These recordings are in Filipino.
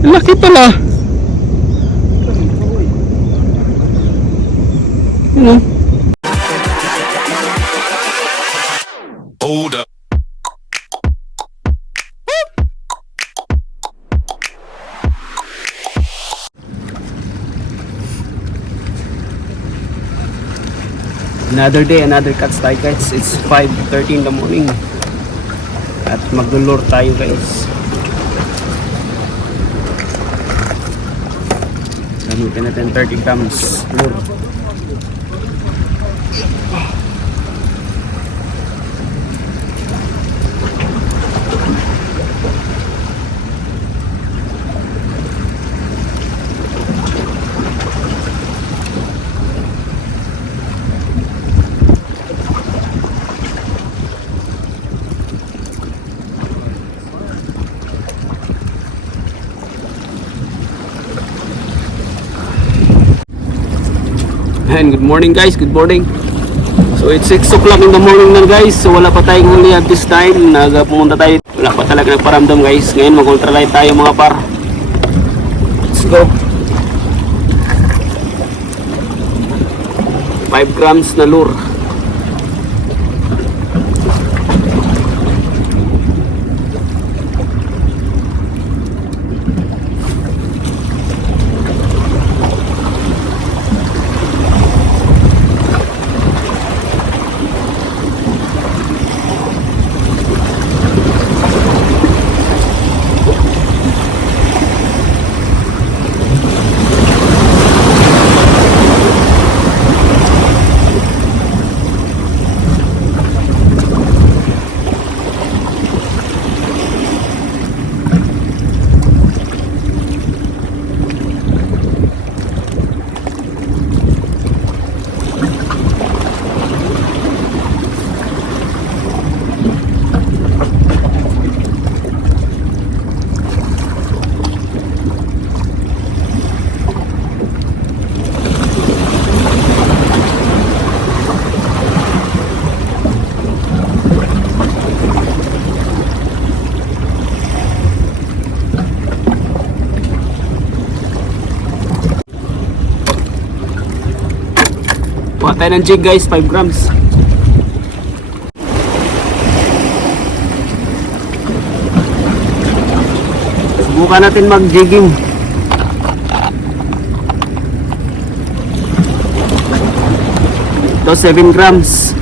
Laki pala. Ano? Hold up. Another day, another catch tayo guys. It's 5:30 in the morning. At maglulure tayo guys. Gamitin natin 30 grams lure. And good morning guys, good morning. So it's 6 o'clock in the morning na guys. So wala pa tayong huli at this time. Pumunta tayo. Wala pa talaga nagparamdam guys. Ngayon mag-ultralight tayo mga par. Let's go. 5 grams na lure. Kuha tayo ng jig guys, 5 grams. Subukan natin mag-jigging. Ito 7 grams.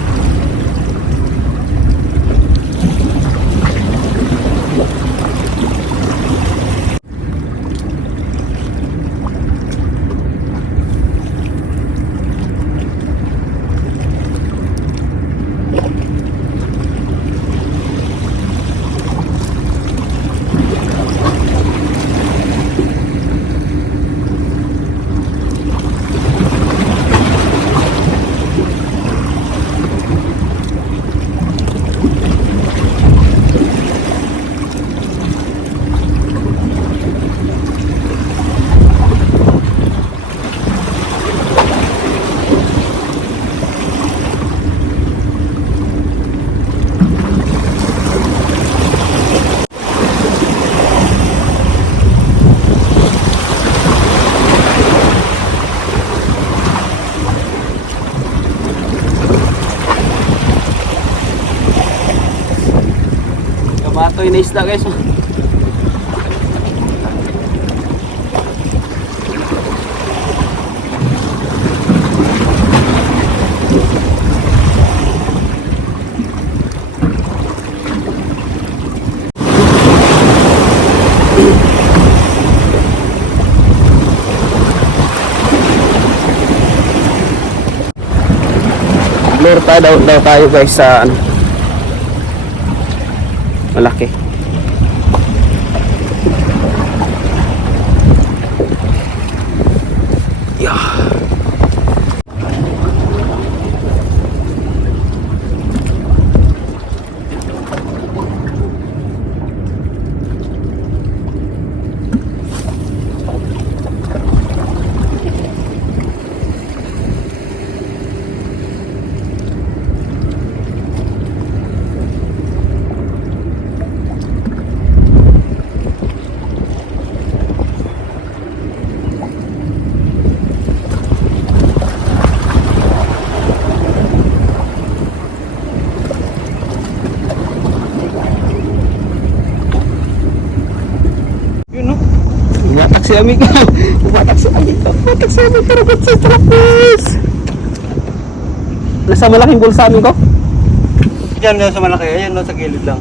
Kabatoy na isda guys. Lure daw tayo guys sa ano, malaki. Yeah. si amigo. Pumatak si amigo. Pumatak si amigo. Ragot sa trapis. Nasa malaking bulsa amigo. Diyan sa malaki. Ayan, no, sa gilid lang.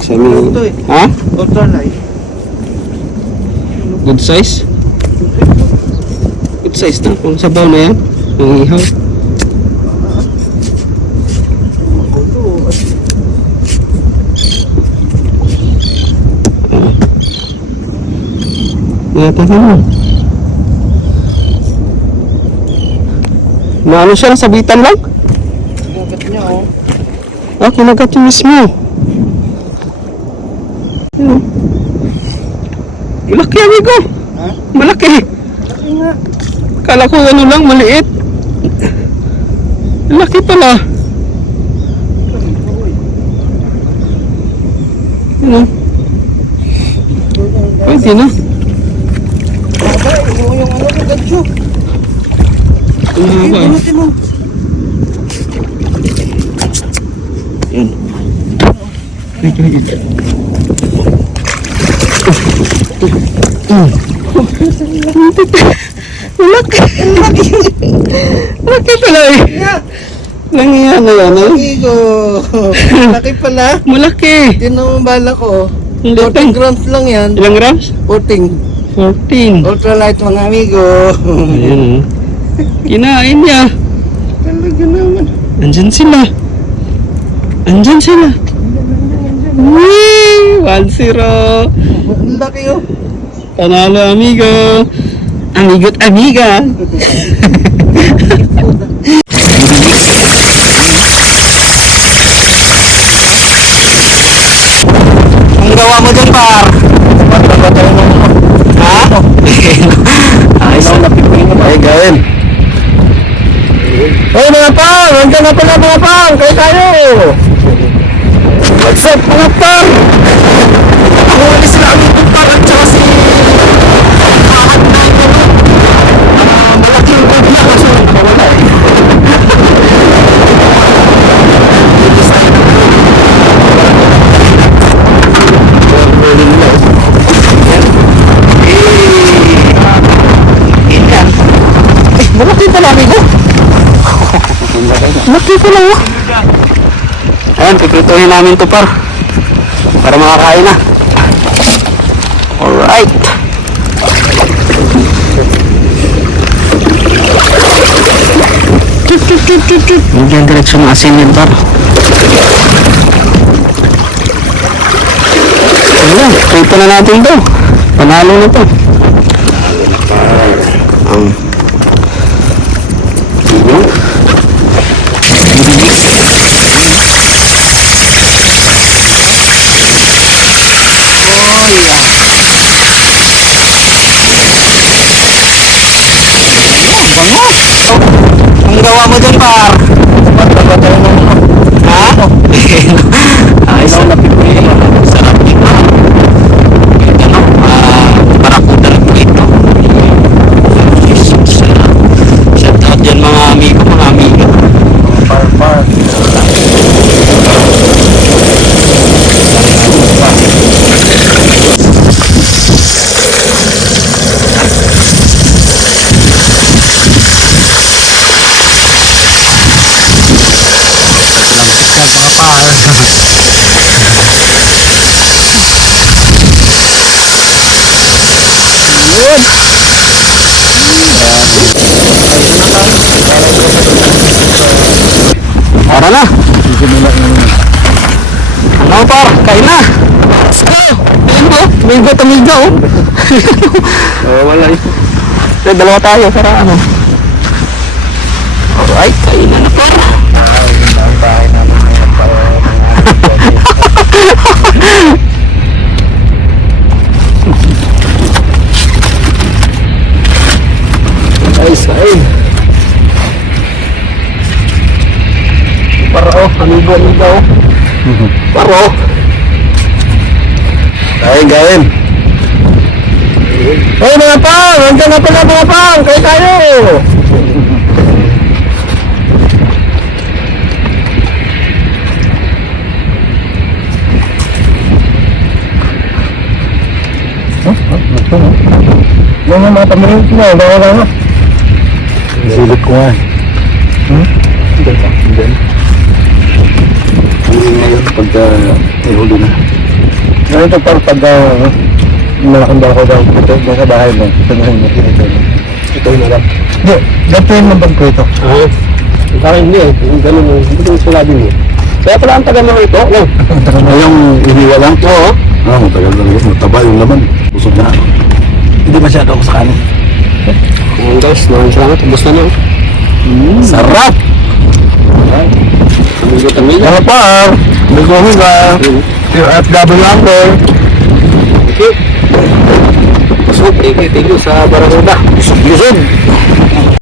Sa amigo. Ha? Ultralight. Good size? Good size na. Kung sabaw na yan. Ang ihaw. Ingatan ka mo. Naano siya? Sabitan lang? Kinagat niya, oh. Ah, kinagat yung mismo. Yun. Malaki amigo. Ha? Malaki. Laki nga. Kala ko ano lang, maliit. Laki pala. Ano? Pwede na. Baba, yung ano ko, gadyo. Ang haba eh. Bunutin mo. Yan. Wait. Malaki. Malaki pala eh. Nangiyan na yan eh. Amigo. Laki pala. Malaki. Tinan mo bala ko. Ang 14 laki. grams lang yan. Ilang grams? 14. 14. Ultralight mga amigo. Ayan oh. Kinain niya. Talaga naman. Andyan sila. Wee! 1-0. Ang laki, oh. Panalo amigo. Amigo't amiga. Ang gawa mo dyan par? Ha? Ayos na. Ay gawin. Hey mga par! Nandiyan na pala mga par! Kayo tayo! What's up mga par? Ako ulit sila aming par at saka si Ahad na ito. Malaking kubla kasi nakawala eh. Malaki pala amigo. Malaki pala oh. Ayan, piprituhin namin ito par. Para makakain na. Alright. Nandiyan diretso ng asin yan par. Ayan, prito na natin ito. Panalo na ito. Ang gawa mo dyan par? Ha? Ayos na pipuin. Sarap dito. Ito no, parakutan po ito. Shout out dyan mga amigo. Par. Tara na. Ano par? Kain na. Let's go. Ayun mo. Amigo. Wala eh. Dalawa tayo para ano. Alright. Kain na par. Ang bahay namin ngayon pa. Ayos kain. Paro, amigo. Paro. Kain. Hey mga pang! Nandiyan na pala mga pang! Kaya tayo! Yan yung mga tamirin na, wala na. Silip ko nga. Diyan pa, diyan. Hindi ngayon pagka ihuli na. Ngayon ito parang pagka malaking bako daw ito sa bahay mo. Ito na yung ito. Ito yung alam. Hindi, ganito yung nabag ko ito. Ah, parang hindi eh. Yung ganun mo. Hindi ko sinabi mo. Kaya pala ang tagal naman ito. Oh. Yung iniwa lang? Oo. Ah, matagal lang yun. Mataba yung laman. Busog na. Hindi masyado ako sa kanin. Ayan guys, maraming salamat. Ubus na na. Sarap! Tamig-tamig. Ano pa? Nagawin ka. Yung FW Anchor. Okay. So, thank you sa Barakuda. Busog-busog.